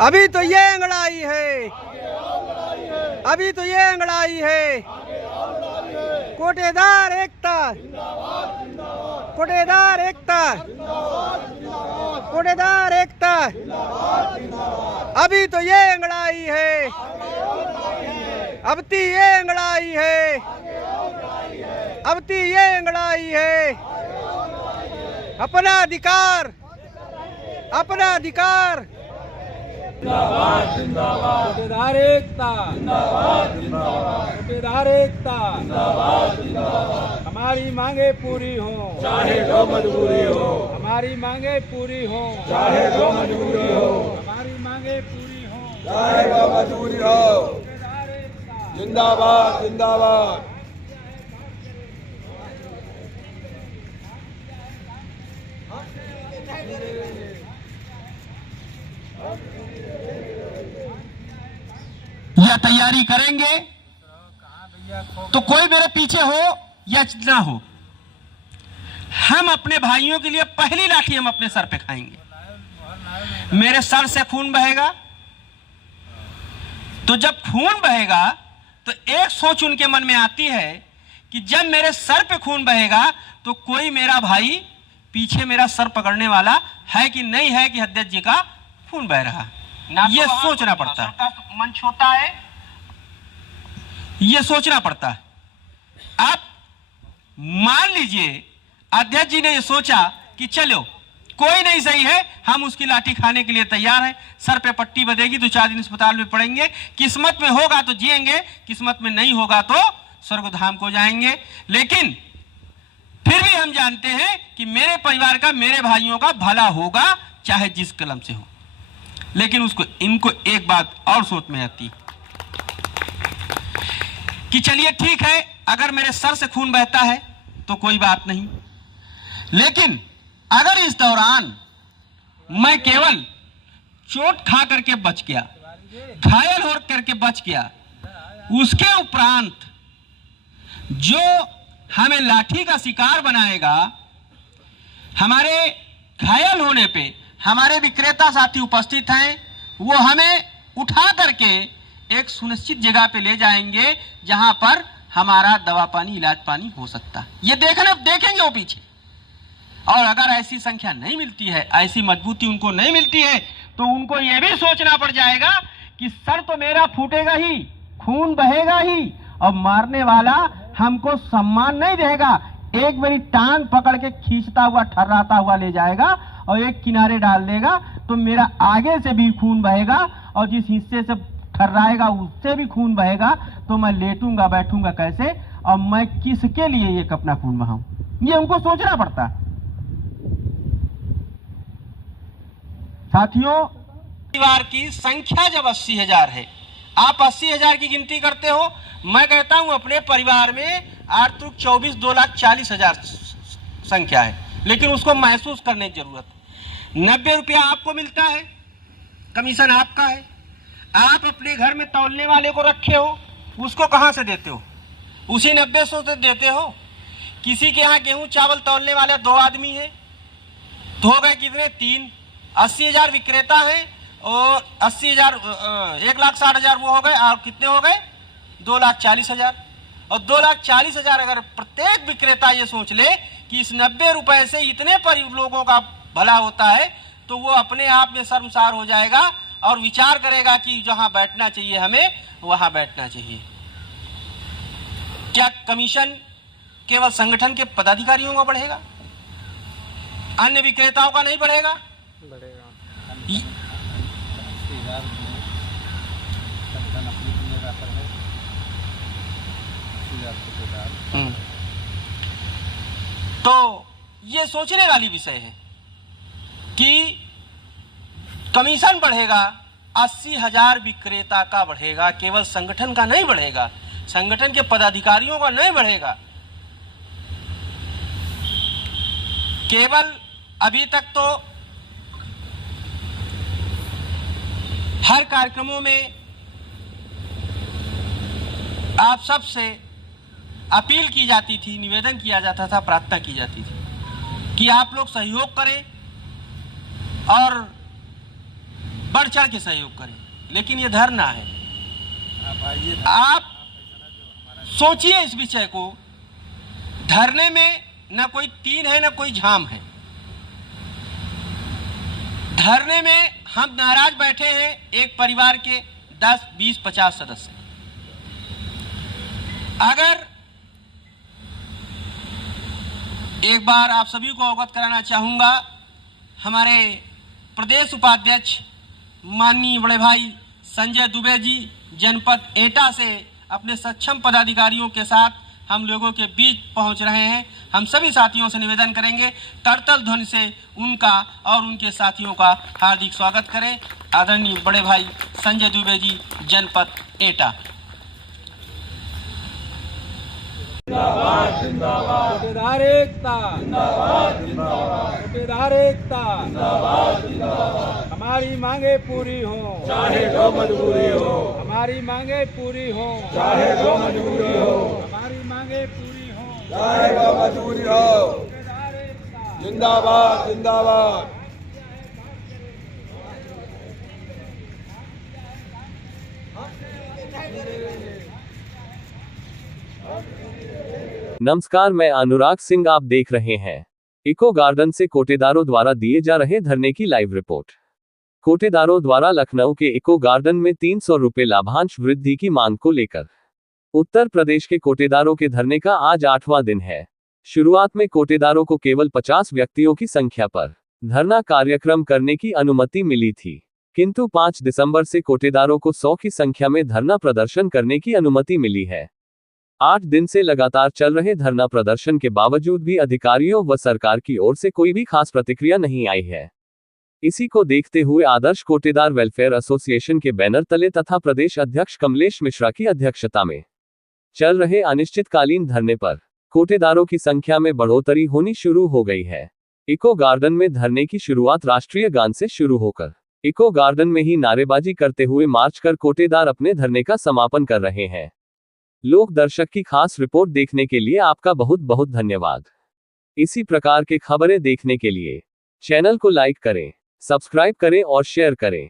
अभी तो ये अंगड़ाई है, अभी तो ये अंगड़ाई है। कोटेदार एकता, कोटेदार एकता, कोटेदार एकता। अभी तो ये अंगड़ाई है, अब ती ये अंगड़ाई है, अब ती ये अंगड़ाई है। अपना अधिकार, अपना अधिकार। जिंदाबाद जिंदाबाद कोटेदार एकता, जिंदाबाद जिंदाबाद कोटेदार एकता, जिंदाबाद जिंदाबाद। हमारी मांगे पूरी हो चाहे जो मजबूरी हो, हमारी मांगे पूरी हो चाहे जो मजबूरी हो, हमारी मांगे पूरी हो चाहे जो मजबूरी हो। कोटेदार एकता जिंदाबाद जिंदाबाद। या तैयारी करेंगे तो कोई मेरे पीछे हो या ना हो, हम अपने भाइयों के लिए पहली लाठी हम अपने सर पे खाएंगे। मेरे सर से खून बहेगा, तो जब खून बहेगा तो एक सोच उनके मन में आती है कि जब मेरे सर पे खून बहेगा तो कोई मेरा भाई पीछे मेरा सर पकड़ने वाला है कि नहीं है कि अध्यक्ष जी का खून बह रहा। ये तो सोचना पड़ता है, मंच होता है, ये सोचना पड़ता है। आप मान लीजिए अध्यक्ष जी ने ये सोचा कि चलो कोई नहीं सही है, हम उसकी लाठी खाने के लिए तैयार हैं। सर पे पट्टी बंधेगी, 2-4 दिन अस्पताल में पड़ेंगे, किस्मत में होगा तो जिएंगे, किस्मत में नहीं होगा तो स्वर्ग धाम को जाएंगे। लेकिन फिर भी हम जानते हैं कि मेरे परिवार का, मेरे भाइयों का भला होगा चाहे जिस कलम से हो। लेकिन उसको इनको एक बात और सोच में आती कि चलिए ठीक है, अगर मेरे सर से खून बहता है तो कोई बात नहीं, लेकिन अगर इस दौरान मैं केवल चोट खा करके बच गया, घायल हो करके बच गया, उसके उपरांत जो हमें लाठी का शिकार बनाएगा, हमारे घायल होने पे हमारे विक्रेता साथी उपस्थित हैं, वो हमें उठा करके एक सुनिश्चित जगह पे ले जाएंगे जहां पर हमारा दवा पानी, इलाज पानी हो सकता है। ये देखेंगे वो पीछे। और अगर ऐसी संख्या नहीं मिलती है, ऐसी मजबूती उनको नहीं मिलती है, तो उनको ये भी सोचना पड़ जाएगा कि सर तो मेरा फूटेगा ही, खून बहेगा ही, और मारने वाला हमको सम्मान नहीं देगा। एक मेरी टांग पकड़ के खींचता हुआ, ठर्राता हुआ ले जाएगा और एक किनारे डाल देगा, तो मेरा आगे से भी खून बहेगा और जिस हिस्से से ठर्राएगा उससे भी खून बहेगा। तो मैं लेटूंगा बैठूंगा कैसे, और मैं किसके लिए ये अपना खून बहाऊं, ये हमको सोचना पड़ता है। साथियों, परिवार की संख्या जब 80,000 है, आप 80,000 की गिनती करते हो, मैं कहता हूं अपने परिवार में आर्थिक 2,40,000 संख्या है, लेकिन उसको महसूस करने की जरूरत है। 90 रुपया आपको मिलता है, कमीशन आपका है। आप अपने घर में तौलने वाले को रखे हो, उसको कहां से देते हो? उसी 90-100 से देते हो। किसी के यहाँ गेहूं चावल तौलने वाले 2 आदमी है, तो हो गए कितने? 3। 80,000 विक्रेता है और 80,000 1,60,000 वो हो गए, और कितने हो गए? 2,40,000। और 2,40,000 अगर प्रत्येक विक्रेता ये सोच ले कि इस 90 रुपए से इतने लोगों का भला होता है, तो वो अपने आप में शर्मसार हो जाएगा और विचार करेगा कि जहां बैठना चाहिए हमें, वहां बैठना चाहिए। क्या कमीशन केवल संगठन के पदाधिकारियों का बढ़ेगा, अन्य विक्रेताओं का नहीं बढ़ेगा? तो ये सोचने वाली विषय है कि कमीशन बढ़ेगा, 80,000 विक्रेता का बढ़ेगा, केवल संगठन का नहीं बढ़ेगा। संगठन के पदाधिकारियों का नहीं बढ़ेगा। केवल अभी तक तो हर कार्यक्रमों में आप सब से अपील की जाती थी, निवेदन किया जाता था, प्रार्थना की जाती थी कि आप लोग सहयोग करें और बढ़ चढ़ के सहयोग करें। लेकिन ये धरना है। आप सोचिए इस विषय को। धरने में न कोई तीन है न कोई झाम है। धरने में हम नाराज बैठे हैं एक परिवार के 10, 20, 50 सदस्य। अगर एक बार आप सभी को अवगत कराना चाहूँगा, हमारे प्रदेश उपाध्यक्ष माननीय बड़े भाई संजय दुबे जी जनपद एटा से अपने सक्षम पदाधिकारियों के साथ हम लोगों के बीच पहुंच रहे हैं। हम सभी साथियों से निवेदन करेंगे करतल ध्वनि से उनका और उनके साथियों का हार्दिक स्वागत करें। आदरणीय बड़े भाई संजय दुबे जी जनपद एटा। जिंदाबाद जिंदाबाद कोटेदार एकता जिंदाबाद जिंदाबाद कोटेदार एकता जिंदाबाद जिंदाबाद। हमारी मांगे पूरी हो चाहे जो मजबूरी हो। हमारी मांगे पूरी हो चाहे जो मजबूरी हो। हमारी मांगे पूरी हो चाहे जो मजबूरी हो। कोटेदार एकता जिंदाबाद जिंदाबाद। नमस्कार, मैं अनुराग सिंह। आप देख रहे हैं इको गार्डन से कोटेदारों द्वारा दिए जा रहे धरने की लाइव रिपोर्ट। कोटेदारों द्वारा लखनऊ के इको गार्डन में 300 रुपये लाभांश वृद्धि की मांग को लेकर उत्तर प्रदेश के कोटेदारों के धरने का आज 8वां दिन है। शुरुआत में कोटेदारों को केवल 50 व्यक्तियों की संख्या पर धरना कार्यक्रम करने की अनुमति मिली थी, किंतु 5 दिसंबर से कोटेदारों को 100 की संख्या में धरना प्रदर्शन करने की अनुमति मिली है। 8 दिन से लगातार चल रहे धरना प्रदर्शन के बावजूद भी अधिकारियों व सरकार की ओर से कोई भी खास प्रतिक्रिया नहीं आई है। इसी को देखते हुए आदर्श कोटेदार वेलफेयर एसोसिएशन के बैनर तले तथा प्रदेश अध्यक्ष कमलेश मिश्रा की अध्यक्षता में चल रहे अनिश्चितकालीन धरने पर कोटेदारों की संख्या में बढ़ोतरी होनी शुरू हो गई है। इको गार्डन में धरने की शुरुआत राष्ट्रीय गान से शुरू होकर इको गार्डन में ही नारेबाजी करते हुए मार्च कर कोटेदार अपने धरने का समापन कर रहे हैं। लोक दर्शक की खास रिपोर्ट देखने के लिए आपका बहुत बहुत धन्यवाद। इसी प्रकार के खबरें देखने के लिए चैनल को लाइक करें, सब्सक्राइब करें और शेयर करें।